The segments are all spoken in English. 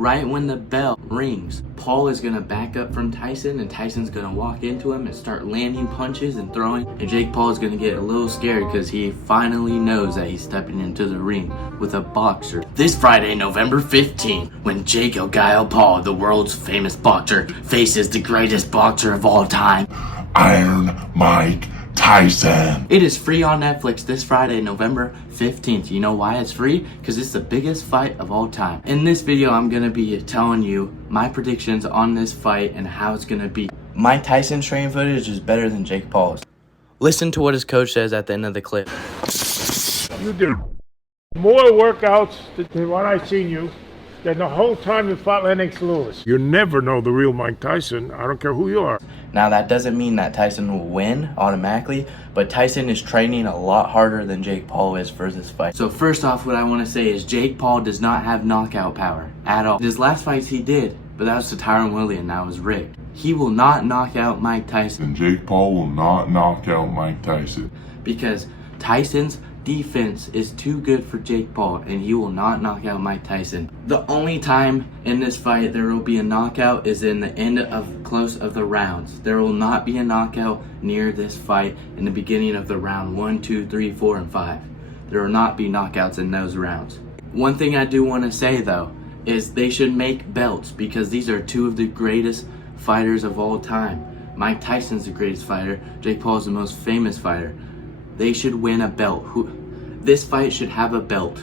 right when the bell rings, Paul is going to back up from Tyson, and Tyson's going to walk into him and start landing punches and throwing. And Jake Paul is going to get a little scared because he finally knows that he's stepping into the ring with a boxer. This Friday, November 15th, when Jake El Gallo Paul, the world's famous boxer, faces the greatest boxer of all time, Iron Mike Tyson. It is free on Netflix this Friday, November 15th. You know why it's free? Because it's the biggest fight of all time. In this video, I'm going to be telling you my predictions on this fight and how it's going to be. Mike Tyson's training footage is better than Jake Paul's. Listen to what his coach says at the end of the clip. You did more workouts than what I've seen you than the whole time you fought Lennox Lewis. You never know the real Mike Tyson. I don't care who you are. Now, that doesn't mean that Tyson will win automatically, but Tyson is training a lot harder than Jake Paul is for this fight. So first off, what I want to say is Jake Paul does not have knockout power at all. His last fights he did, but that was to Tyron Woodley and that was rigged. He will not knock out Mike Tyson. And Jake Paul will not knock out Mike Tyson. Because Tyson's defense is too good for Jake Paul, and he will not knock out Mike Tyson. The only time in this fight there will be a knockout is in the end of close of the rounds. There will not be a knockout near this fight in the beginning of the round 1, 2, 3, 4, and 5. There will not be knockouts in those rounds. One thing I do want to say though is they should make belts, because these are two of the greatest fighters of all time. Mike Tyson's the greatest fighter. Jake Paul is the most famous fighter. They should win a belt. This fight should have a belt.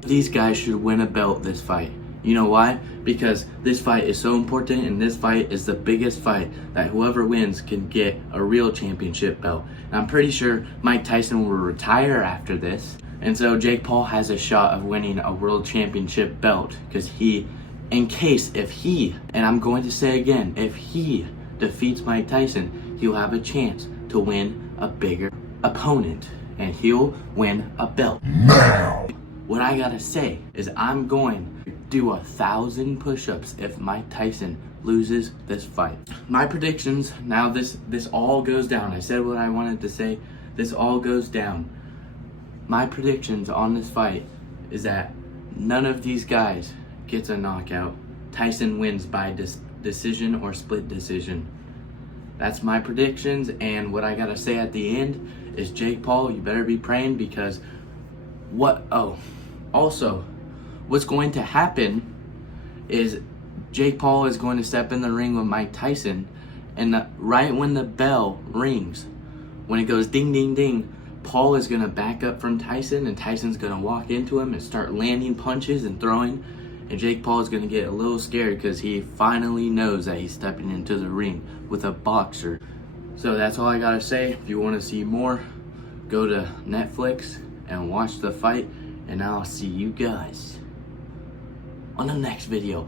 These guys should win a belt this fight. You know why? Because this fight is so important, and this fight is the biggest fight that whoever wins can get a real championship belt. And I'm pretty sure Mike Tyson will retire after this. And so Jake Paul has a shot of winning a world championship belt, because if he, and I'm going to say again, if he defeats Mike Tyson, he'll have a chance to win a bigger opponent, and he'll win a belt. Now, what I gotta say is I'm going to do 1,000 push-ups if Mike Tyson loses this fight. My predictions, now this all goes down. I said what I wanted to say. This all goes down. My predictions on this fight is that none of these guys gets a knockout. Tyson wins by decision or split decision. That's my predictions, and what I gotta say at the end is Jake Paul, you better be praying, because also, what's going to happen is Jake Paul is going to step in the ring with Mike Tyson, and right when the bell rings, when it goes ding, ding, ding, Paul is gonna back up from Tyson, and Tyson's gonna walk into him and start landing punches and throwing. And Jake Paul is going to get a little scared because he finally knows that he's stepping into the ring with a boxer. So that's all I got to say. If you want to see more, go to Netflix and watch the fight. And I'll see you guys on the next video.